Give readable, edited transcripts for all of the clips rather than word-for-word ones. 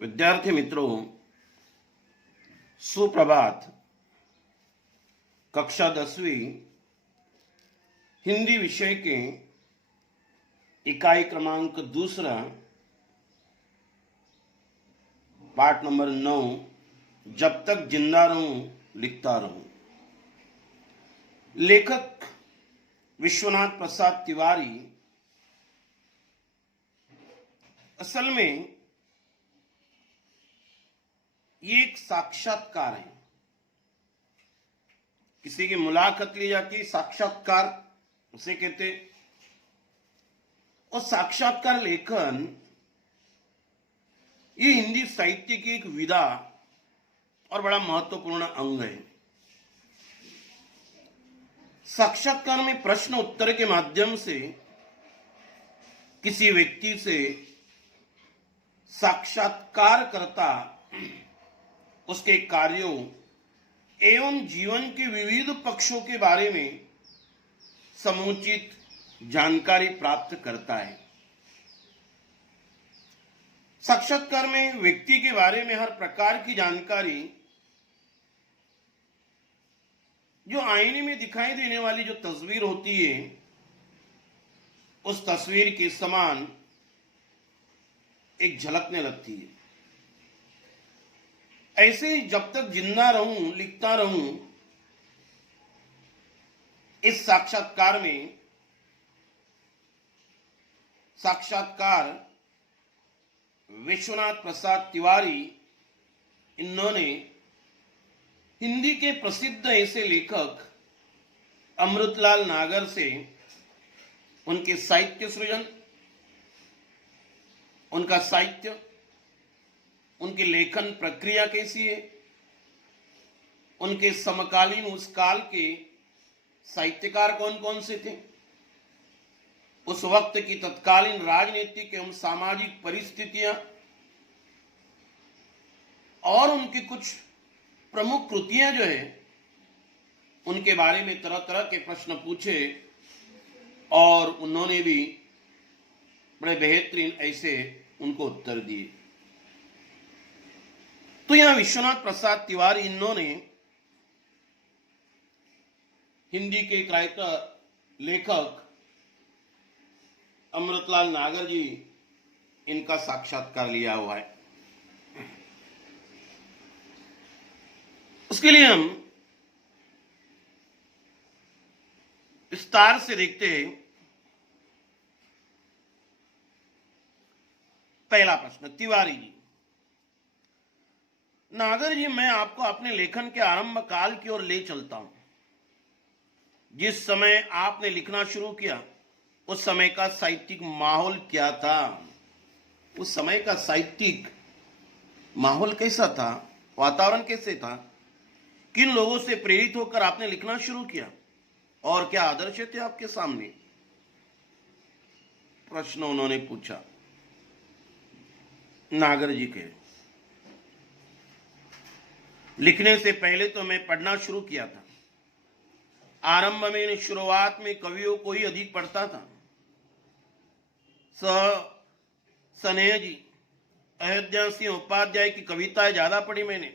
विद्यार्थी मित्रों, सुप्रभात। कक्षा 10वीं हिंदी विषय के इकाई क्रमांक 2 पाठ नंबर 9, जब तक जिंदा रहूं लिखता रहूं। लेखक विश्वनाथ प्रसाद तिवारी असल में ये एक साक्षात्कार है। किसी की मुलाकात ली जाती है, साक्षात्कार उसे कहते। और साक्षात्कार लेखन ये हिंदी साहित्य की एक विधा और बड़ा महत्वपूर्ण अंग है। साक्षात्कार में प्रश्न उत्तर के माध्यम से किसी व्यक्ति से साक्षात्कार करता उसके कार्यों एवं जीवन के विविध पक्षों के बारे में समुचित जानकारी प्राप्त करता है। साक्षात्कार में व्यक्ति के बारे में हर प्रकार की जानकारी जो आईने में दिखाई देने वाली जो तस्वीर होती है, उस तस्वीर के समान एक झलकने लगती है। ऐसे ही जब तक जिंदा रहूं लिखता रहूं, इस साक्षात्कार में साक्षात्कार विश्वनाथ प्रसाद तिवारी इन्होंने हिंदी के प्रसिद्ध ऐसे लेखक अमृतलाल नागर से उनके साहित्य सृजन, उनका साहित्य, उनकी लेखन प्रक्रिया कैसी है, उनके समकालीन उस काल के साहित्यकार कौन कौन से थे, उस वक्त की तत्कालीन राजनीतिक एवं सामाजिक परिस्थितियां और उनकी कुछ प्रमुख कृतियां जो है, उनके बारे में तरह तरह के प्रश्न पूछे और उन्होंने भी बड़े बेहतरीन ऐसे उनको उत्तर दिए। तो यहां विश्वनाथ प्रसाद तिवारी इन्होंने हिंदी के एक राइटर लेखक अमृतलाल नागर जी, इनका साक्षात्कार लिया हुआ है। उसके लिए हम विस्तार से देखते हैं। पहला प्रश्न, तिवारी जी, नागर जी, मैं आपको अपने लेखन के आरंभ काल की ओर ले चलता हूं। जिस समय आपने लिखना शुरू किया, उस समय का साहित्यिक माहौल क्या था? उस समय का साहित्यिक माहौल कैसा था? वातावरण कैसे था? किन लोगों से प्रेरित होकर आपने लिखना शुरू किया और क्या आदर्श थे आपके सामने? प्रश्न उन्होंने पूछा। नागर जी के, लिखने से पहले तो मैं पढ़ना शुरू किया था। आरंभ में, शुरुआत में कवियों को ही अधिक पढ़ता था। स्नेह जी, अयोध्या सिंह उपाध्याय की कविताएं ज्यादा पढ़ी मैंने।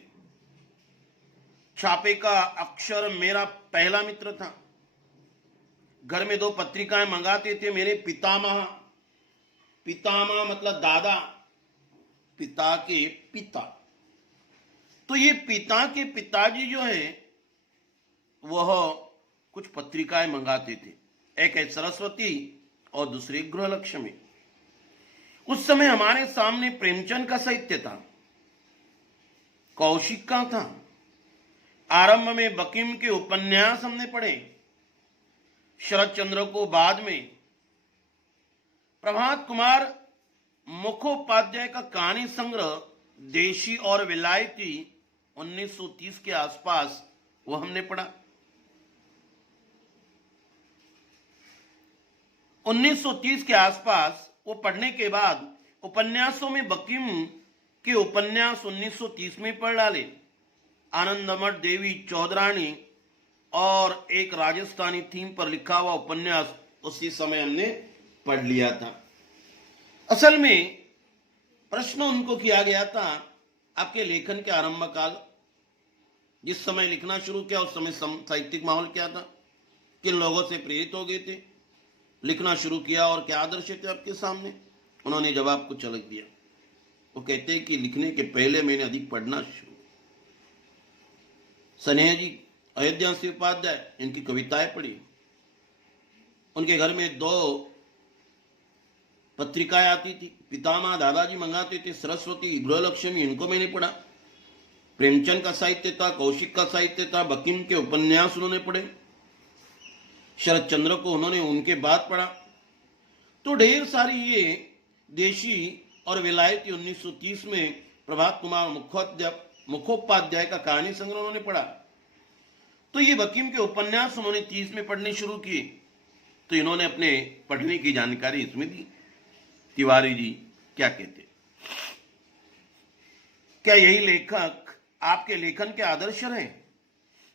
छापे का अक्षर मेरा पहला मित्र था। घर में 2 पत्रिकाएं मंगाते थे मेरे पितामह। पितामह मतलब दादा, पिता के पिता। तो ये पिता के पिताजी जो है वह कुछ पत्रिकाएं मंगाते थे। एक है सरस्वती और दूसरी गृहलक्ष्मी। उस समय हमारे सामने प्रेमचंद का साहित्य था, कौशिक का था। आरंभ में बंकिम के उपन्यास हमने पढ़े, शरद चंद्र को बाद में। प्रभात कुमार मुखोपाध्याय का कहानी संग्रह देशी और विलायती 1930 के आसपास वो हमने पढ़ा। 1930 के आसपास वो पढ़ने के बाद उपन्यासों में बंकिम के उपन्यास 1930 में पढ़ डाले। आनंदमठ देवी चौधरानी और एक राजस्थानी थीम पर लिखा हुआ उपन्यास उसी समय हमने पढ़ लिया था। असल में प्रश्न उनको किया गया था, आपके लेखन के आरंभ काल, जिस समय लिखना शुरू किया उस समय साहित्यिक माहौल क्या था, किन लोगों से प्रेरित हो गए थे, लिखना शुरू किया और क्या आदर्श थे आपके सामने। उन्होंने जवाब कुछ अलग दिया। वो कहते हैं कि लिखने के पहले मैंने अधिक पढ़ना शुरू। स्नेह जी, अयोध्या से उपाध्याय, इनकी कविताएं पढ़ी। उनके घर में 2 पत्रिकाएं आती थी, पितामह दादाजी मंगाते थे, सरस्वती, गृहलक्ष्मी, इनको मैंने पढ़ा। प्रेमचंद का साहित्य था, कौशिक का साहित्य था, बकीम के उपन्यास उन्होंने पढ़े, शरद चंद्र को उन्होंने उनके बाद पढ़ा। तो ढेर सारी ये देशी और विलायती 1930 में प्रभात कुमार मुखोपाध्याय का कहानी संग्रह उन्होंने पढ़ा। तो ये बकीम के उपन्यास उन्होंने 30 में पढ़ने शुरू किए। तो इन्होंने अपने पढ़ने की जानकारी इसमें दी। तिवारी जी क्या कहते, क्या यही लेखक आपके लेखन के आदर्श रहे?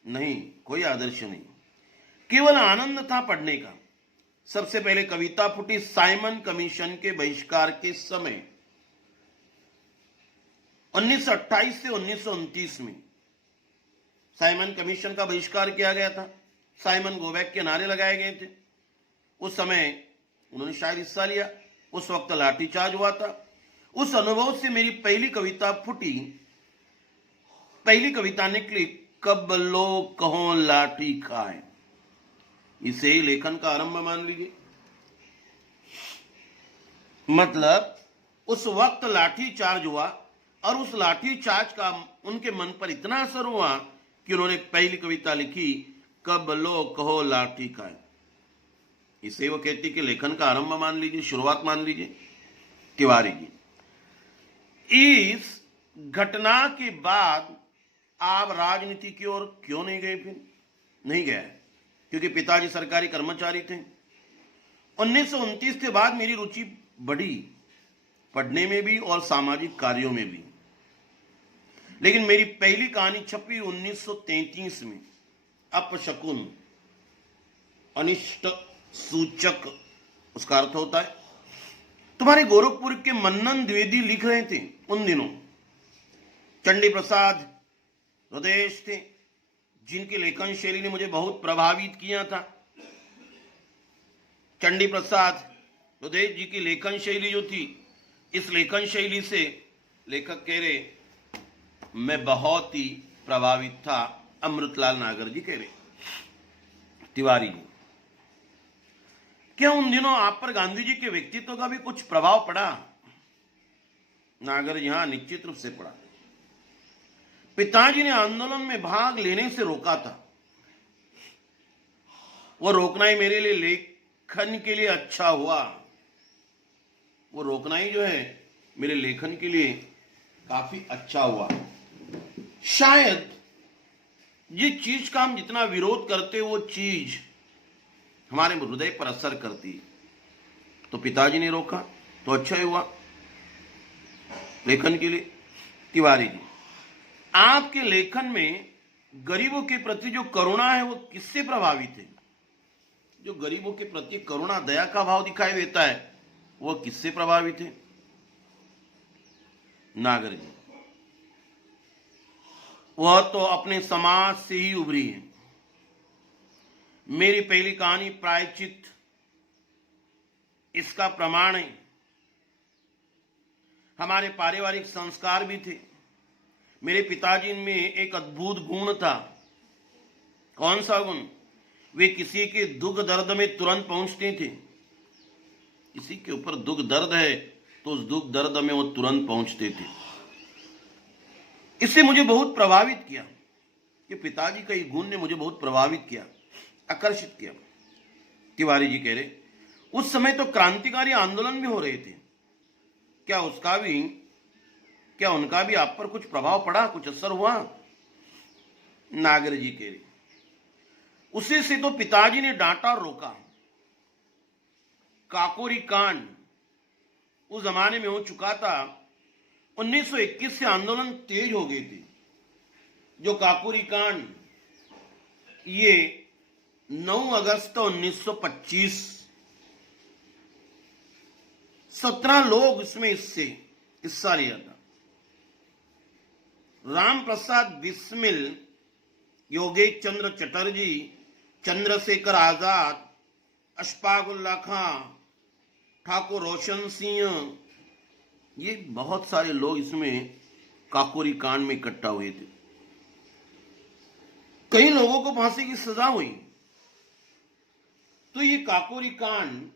नहीं, कोई आदर्श नहीं, केवल आनंद था पढ़ने का। सबसे पहले कविता फूटी साइमन कमीशन के बहिष्कार के समय 1928 से 1929 में साइमन कमीशन का बहिष्कार किया गया था। साइमन गो बैक के नारे लगाए गए थे। उस समय उन्होंने शायद हिस्सा लिया। उस वक्त लाठीचार्ज हुआ था। उस अनुभव से मेरी पहली कविता फूटी। पहली कविता निकली, कब लोग कहो लाठी खाए। इसे ही लेखन का आरंभ मान लीजिए। मतलब उस वक्त लाठी चार्ज हुआ और उस लाठी चार्ज का उनके मन पर इतना असर हुआ कि उन्होंने पहली कविता लिखी, कब लोग कहो लाठी खाए। इसे वो कहती कि लेखन का आरंभ मान लीजिए, शुरुआत मान लीजिए। तिवारी जी, इस घटना के बाद आप राजनीति की ओर क्यों नहीं गए? फिर नहीं गए क्योंकि पिताजी सरकारी कर्मचारी थे। 1929 के बाद मेरी रुचि बढ़ी, पढ़ने में भी और सामाजिक कार्यों में भी। लेकिन मेरी पहली कहानी छपी 1933 में, अपशकुन, अनिष्ट सूचक, उसका अर्थ होता है। तुम्हारे गोरखपुर के मन्नन द्विवेदी लिख रहे थे उन दिनों। चंडी प्रसाद रुदेश थे जिनकी लेखन शैली ने मुझे बहुत प्रभावित किया था। चंडी प्रसाद रुदेश जी की लेखन शैली जो थी, इस लेखन शैली से लेखक कह रहे मैं बहुत ही प्रभावित था। अमृतलाल नागर जी कह रहे। तिवारी जी, क्या उन दिनों आप पर गांधी जी के व्यक्तित्व का भी कुछ प्रभाव पड़ा? नागर जी, हां, निश्चित रूप से पड़ा। पिताजी ने आंदोलन में भाग लेने से रोका था। वो रोकना ही मेरे लिए लेखन के लिए अच्छा हुआ। वो रोकना ही जो है मेरे लेखन के लिए काफी अच्छा हुआ। शायद जिस चीज का हम जितना विरोध करते वो चीज हमारे हृदय पर असर करती। तो पिताजी ने रोका तो अच्छा ही हुआ लेखन के लिए। तिवारी जी, आपके लेखन में गरीबों के प्रति जो करुणा है वो किससे प्रभावित है? जो गरीबों के प्रति करुणा, दया का भाव दिखाई देता है वो किससे प्रभावित है? नागर जी, वह तो अपने समाज से ही उभरी है। मेरी पहली कहानी प्रायश्चित इसका प्रमाण है। हमारे पारिवारिक संस्कार भी थे। मेरे पिताजी में एक अद्भुत गुण था। कौन सा गुण? वे किसी के दुख दर्द में तुरंत पहुंचते थे। किसी के ऊपर दुख दर्द है तो उस दुख दर्द में वो तुरंत पहुंचते थे। इससे मुझे बहुत प्रभावित किया। कि पिताजी का ये गुण ने मुझे बहुत प्रभावित किया, आकर्षित किया। तिवारी जी कह रहे, उस समय तो क्रांतिकारी आंदोलन भी हो रहे थे। क्या उनका भी आप पर कुछ प्रभाव पड़ा, कुछ असर हुआ? नागर जी कह रहे, उसी से तो पिताजी ने डांटा और रोका। काकोरी कांड उस जमाने में हो चुका था। 1921 से आंदोलन तेज हो गए थे। जो काकोरी कांड, ये 9 अगस्त 1925, 17 लोग इसमें इससे हिस्सा लिया था। राम प्रसाद बिस्मिल, योगेश चंद्र चटर्जी, चंद्रशेखर आजाद, अशफाकुल्ला खां, ठाकुर रोशन सिंह, ये बहुत सारे लोग इसमें काकोरी कांड में इकट्ठा हुए थे। कई लोगों को फांसी की सजा हुई। तो ये काकोरी कांड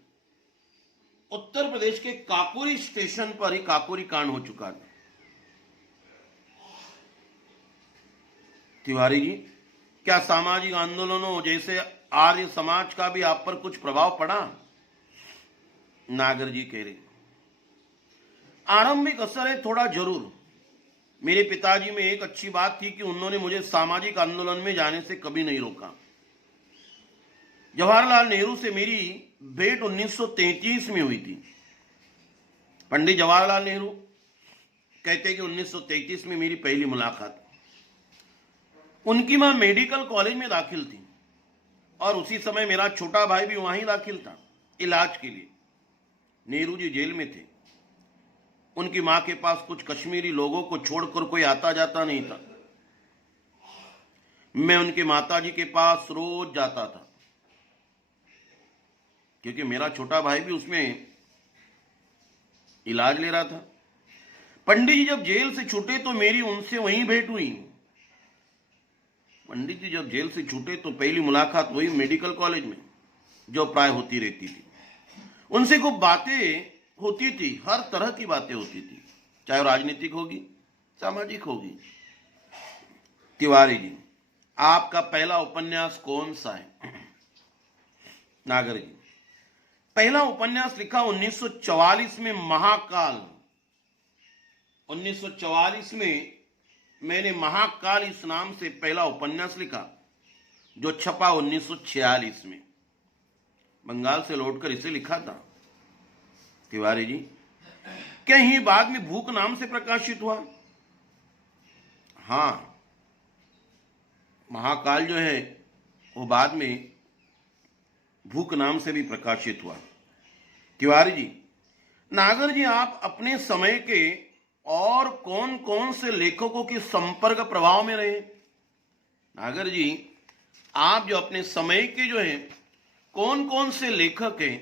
उत्तर प्रदेश के काकोरी स्टेशन पर ही काकोरी कांड हो चुका था। तिवारी जी, क्या सामाजिक आंदोलनों जैसे आर्य समाज का भी आप पर कुछ प्रभाव पड़ा? नागर जी कह रहे, आरंभिक असर है थोड़ा जरूर। मेरे पिताजी में एक अच्छी बात थी कि उन्होंने मुझे सामाजिक आंदोलन में जाने से कभी नहीं रोका। जवाहरलाल नेहरू से मेरी भेंट 1933 में हुई थी। पंडित जवाहरलाल नेहरू कहते हैं कि 1933 में मेरी पहली मुलाकात। उनकी मां मेडिकल कॉलेज में दाखिल थी और उसी समय मेरा छोटा भाई भी वहीं दाखिल था इलाज के लिए। नेहरू जी जेल में थे। उनकी मां के पास कुछ कश्मीरी लोगों को छोड़कर कोई आता जाता नहीं था। मैं उनके माताजी के पास रोज जाता था क्योंकि मेरा छोटा भाई भी उसमें इलाज ले रहा था। पंडित जी जब जेल से छूटे तो मेरी उनसे वहीं भेंट हुई। पंडित जी जब जेल से छूटे तो पहली मुलाकात हुई मेडिकल कॉलेज में, जो प्राय होती रहती थी। उनसे खूब बातें होती थी, हर तरह की बातें होती थी, चाहे राजनीतिक होगी, सामाजिक होगी। तिवारी जी, आपका पहला उपन्यास कौन सा है? नागर जी, पहला उपन्यास लिखा 1944 में, महाकाल। 1944 में मैंने महाकाल इस नाम से पहला उपन्यास लिखा, जो छपा 1946 में। बंगाल से लौटकर इसे लिखा था। तिवारी जी, क्या ही बाद में भूख नाम से प्रकाशित हुआ? हां, महाकाल जो है वो बाद में भूख नाम से भी प्रकाशित हुआ। तिवारी जी, नागर जी, आप अपने समय के और कौन कौन से लेखकों के संपर्क प्रभाव में रहे? नागर जी, आप जो अपने समय के जो है कौन कौन से लेखक हैं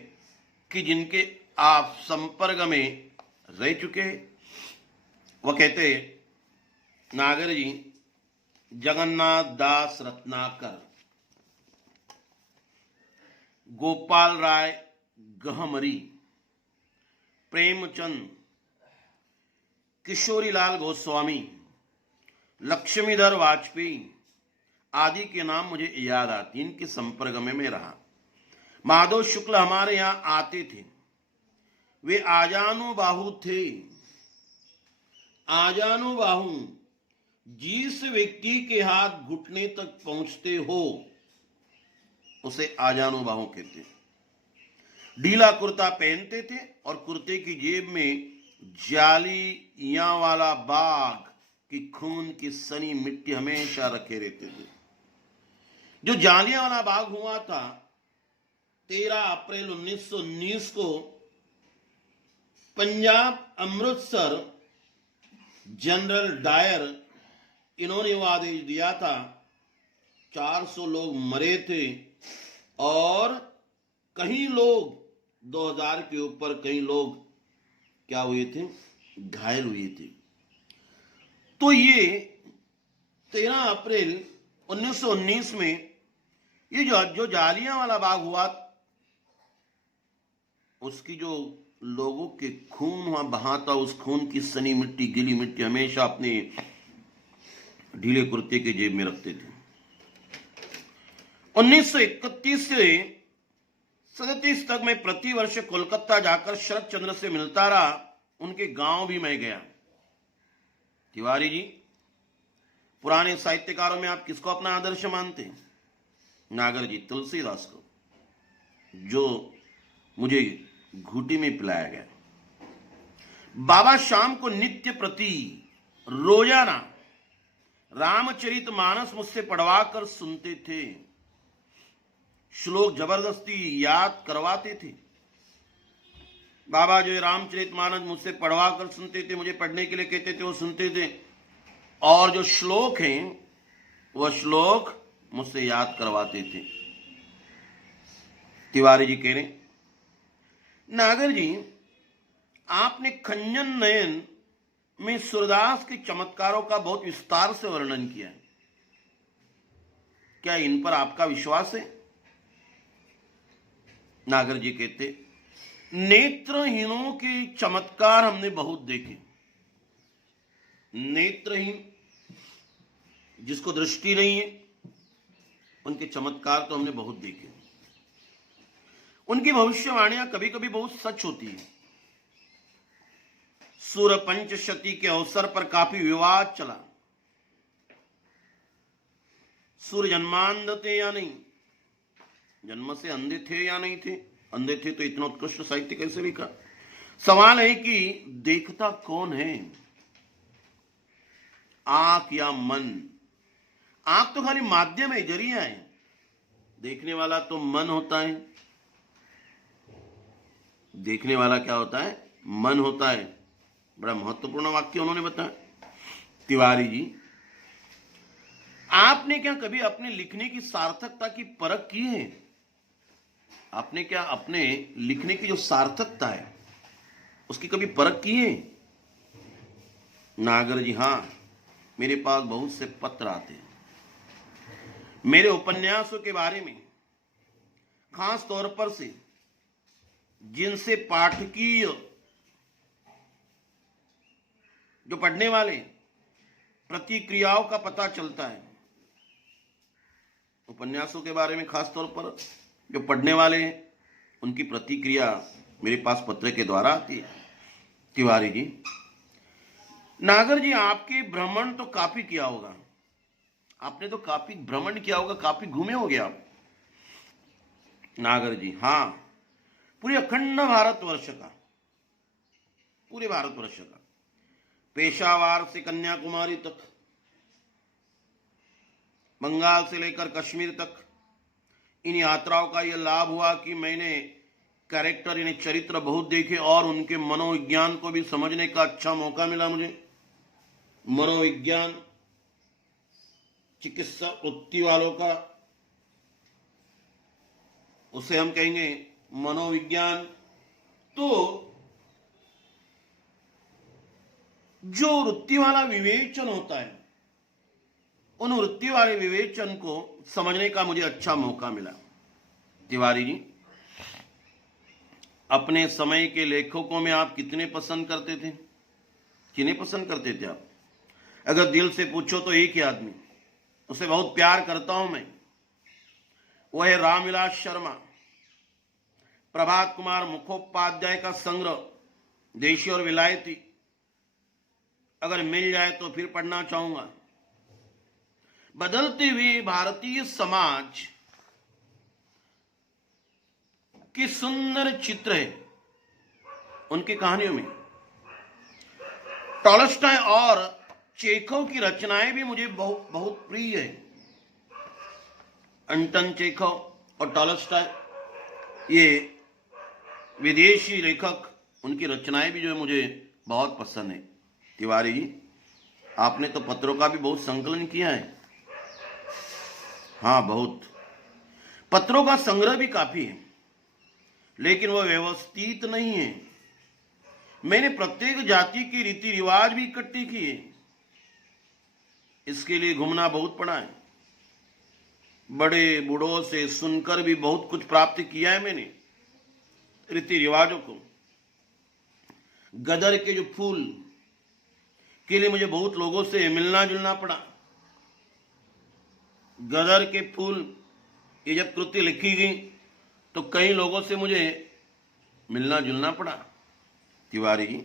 कि जिनके आप संपर्क में रह चुके? वह कहते, नागर जी, जगन्नाथ दास रत्नाकर, गोपाल राय गहमरी, प्रेमचंद, किशोरीलाल गोस्वामी, लक्ष्मीधर वाजपेयी आदि के नाम मुझे याद आते। इनके संपर्क में मैं रहा। माधव शुक्ल हमारे यहां आते थे। वे आजानुबाहु थे। आजानुबाहु, जिस व्यक्ति के हाथ घुटने तक पहुंचते हो उसे आजानुबाहु कहते। ढीला कुर्ता पहनते थे और कुर्ते की जेब में जालियां वाला बाग की खून की सनी मिट्टी हमेशा रखे रहते थे। जो जालियां वाला बाग हुआ था 13 अप्रैल 1919 को पंजाब अमृतसर, जनरल डायर, इन्होंने वो आदेश दिया था। 400 लोग मरे थे और कई लोग 2000 के ऊपर कई लोग क्या हुए थे, घायल हुए थे। तो ये 13 अप्रैल 1919 में ये जो जालियां वाला बाग हुआ, उसकी जो लोगों के खून वहां बहा था, उस खून की सनी मिट्टी, गीली मिट्टी हमेशा अपने ढीले कुर्ते के जेब में रखते थे। 1931 से 37 तक मैं प्रतिवर्ष कोलकाता जाकर शरद चंद्र से मिलता रहा। उनके गांव भी मैं गया। तिवारी जी, पुराने साहित्यकारों में आप किसको अपना आदर्श मानते हैं? नागर जी, तुलसीदास को, जो मुझे घूटी में पिलाया गया। बाबा शाम को नित्य प्रति रोजाना रामचरितमानस मुझसे पढ़वा कर सुनते थे। श्लोक जबरदस्ती याद करवाते थे। बाबा जो रामचरितमानस मुझसे पढ़वा कर सुनते थे, मुझे पढ़ने के लिए कहते थे, वो सुनते थे, और जो श्लोक हैं वह श्लोक मुझसे याद करवाते थे। तिवारी जी कह रहे, नागर जी आपने खंजन नयन में सूरदास के चमत्कारों का बहुत विस्तार से वर्णन किया है, क्या इन पर आपका विश्वास है? नागर जी कहते, नेत्रहीनों के चमत्कार हमने बहुत देखे। नेत्रहीन, जिसको दृष्टि नहीं है, उनके चमत्कार तो हमने बहुत देखे। उनकी भविष्यवाणियां कभी कभी बहुत सच होती है। सूर्य पंचशती के अवसर पर काफी विवाद चला, सूर्य जन्मांध थे या नहीं, जन्म से अंधे थे या नहीं थे, अंधे थे तो इतना उत्कृष्ट साहित्य कैसे लिखा। सवाल है कि देखता कौन है, आंख या मन? आंख तो खाली माध्यम है, जरिया है, देखने वाला तो मन होता है। देखने वाला क्या होता है? मन होता है। बड़ा महत्वपूर्ण वाक्य उन्होंने बताया। तिवारी जी आपने क्या कभी अपने लिखने की सार्थकता की परख की है? आपने क्या अपने लिखने की जो सार्थकता है उसकी कभी परख की है? नागर जी हां, मेरे पास बहुत से पत्र आते हैं मेरे उपन्यासों के बारे में, खास तौर पर से जिनसे पाठकीय, जो पढ़ने वाले, प्रतिक्रियाओं का पता चलता है। उपन्यासों के बारे में खास तौर पर जो पढ़ने वाले हैं उनकी प्रतिक्रिया मेरे पास पत्र के द्वारा आती है। तिवारी जी नागर जी आपके भ्रमण तो काफी किया होगा, आपने तो काफी भ्रमण किया होगा, काफी घूमे होंगे आप। नागर जी हां, पूरे अखंड भारतवर्ष का, पूरे भारतवर्ष का, पेशावर से कन्याकुमारी तक, बंगाल से लेकर कश्मीर तक, इन यात्राओं का यह लाभ हुआ कि मैंने कैरेक्टर यानी चरित्र बहुत देखे और उनके मनोविज्ञान को भी समझने का अच्छा मौका मिला मुझे। मनोविज्ञान, चिकित्सा वृत्ति वालों का, उसे हम कहेंगे मनोविज्ञान। तो जो वृत्ति वाला विवेचन होता है, उन वृत्ति वाले विवेचन को समझने का मुझे अच्छा मौका मिला। तिवारी जी अपने समय के लेखकों में आप कितने पसंद करते थे? किन्हें पसंद करते थे आप? अगर दिल से पूछो तो एक ही आदमी, उसे बहुत प्यार करता हूं मैं, वह है रामविलास शर्मा। प्रभात कुमार मुखोपाध्याय का संग्रह देशी और विलायती अगर मिल जाए तो फिर पढ़ना चाहूंगा। बदलते हुए भारतीय समाज की सुंदर चित्र है उनकी कहानियों में। टॉलस्टॉय और चेखव की रचनाएं भी मुझे बहुत प्रिय है। अंटन चेखव और टॉलस्टॉय, ये विदेशी लेखक, उनकी रचनाएं भी जो है मुझे बहुत पसंद है। तिवारी जी आपने तो पत्रों का भी बहुत संकलन किया है। हाँ, बहुत। पत्रों का संग्रह भी काफी है, लेकिन वह व्यवस्थित नहीं है। मैंने प्रत्येक जाति के रीति रिवाज भी इकट्ठे किए, इसके लिए घूमना बहुत पड़ा है। बड़े बूढ़ों से सुनकर भी बहुत कुछ प्राप्त किया है मैंने रीति रिवाजों को। गदर के जो फूल के लिए मुझे बहुत लोगों से मिलना जुलना पड़ा। गदर के फूल, ये जब कृति लिखी गई तो कई लोगों से मुझे मिलना जुलना पड़ा। तिवारी जी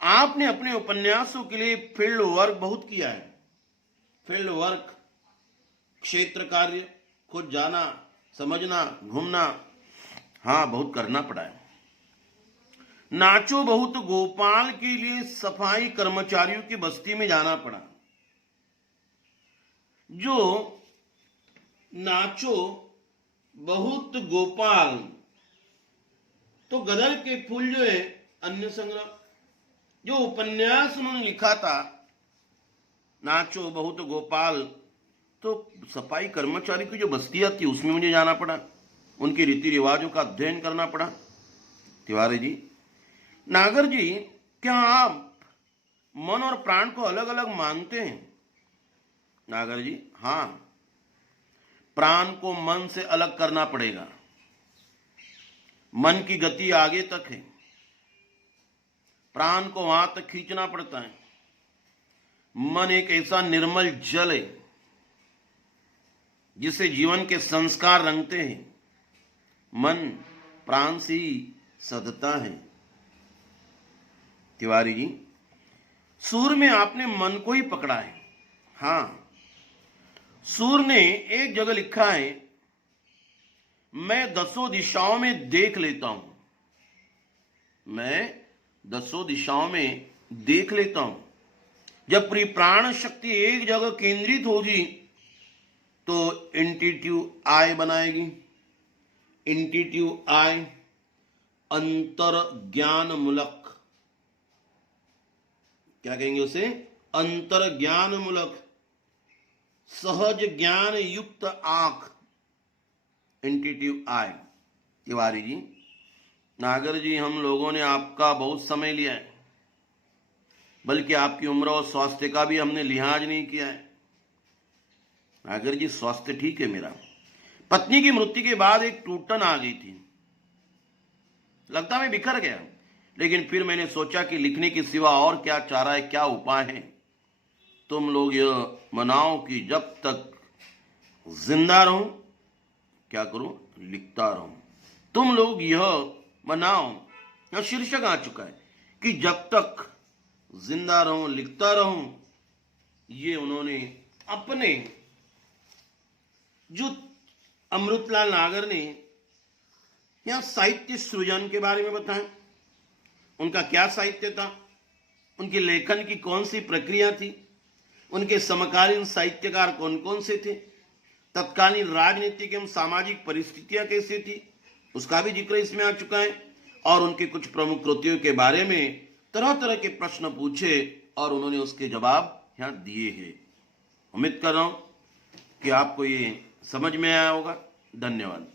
आपने अपने उपन्यासों के लिए फील्ड वर्क बहुत किया है। फील्ड वर्क, क्षेत्र कार्य, खुद जाना, समझना, घूमना, हाँ बहुत करना पड़ा है। नाचो बहुत गोपाल के लिए सफाई कर्मचारियों की बस्ती में जाना पड़ा। जो नाचो बहुत गोपाल तो गदर के फूल जो है अन्य संग्रह, जो उपन्यास उन्होंने लिखा था नाचो बहुत गोपाल, तो सफाई कर्मचारी की जो बस्तियां थी उसमें मुझे जाना पड़ा, उनके रीति रिवाजों का अध्ययन करना पड़ा। तिवारी जी, नागर जी, क्या आप मन और प्राण को अलग अलग मानते हैं? नागर जी, हां, प्राण को मन से अलग करना पड़ेगा। मन की गति आगे तक है, प्राण को वहां तक खींचना पड़ता है। मन एक ऐसा निर्मल जल है जिसे जीवन के संस्कार रंगते हैं। मन प्राण से ही सधता है। तिवारी जी, सूर में आपने मन को ही पकड़ा है। हां, सूर ने एक जगह लिखा है, मैं 10 दिशाओं में देख लेता हूं, मैं 10 दिशाओं में देख लेता हूं। जब पूरी प्राण शक्ति एक जगह केंद्रित होगी तो इंट्यूटिव आई बनाएगी। इंट्यूटिव आई अंतर ज्ञान मूलक, क्या कहेंगे उसे? अंतर ज्ञान मूलक, सहज ज्ञान युक्त आंख, इंट्यूटिव आई। तिवारी जी, नागर जी, हम लोगों ने आपका बहुत समय लिया है, बल्कि आपकी उम्र और स्वास्थ्य का भी हमने लिहाज नहीं किया है। नागर जी, स्वास्थ्य ठीक है मेरा। पत्नी की मृत्यु के बाद एक टूटन आ गई थी, लगता मैं बिखर गया, लेकिन फिर मैंने सोचा कि लिखने के सिवा और क्या चारा है, क्या उपाय है। तुम लोग यह मनाओ कि जब तक जिंदा रहूं क्या करूं, लिखता रहूं। तुम लोग यह मनाओ, यह शीर्षक आ चुका है कि जब तक जिंदा रहूं लिखता रहूं। ये उन्होंने अपने जो अमृतलाल नागर ने यहां साहित्य सृजन के बारे में बताया, उनका क्या साहित्य था, उनके लेखन की कौन सी प्रक्रिया थी, उनके समकालीन साहित्यकार कौन कौन से थे, तत्कालीन राजनीतिक एवं सामाजिक परिस्थितियां कैसी थी, उसका भी जिक्र इसमें आ चुका है। और उनके कुछ प्रमुख कृतियों के बारे में तरह तरह के प्रश्न पूछे और उन्होंने उसके जवाब यहां दिए हैं। उम्मीद कर रहा हूं कि आपको ये समझ में आया होगा। धन्यवाद।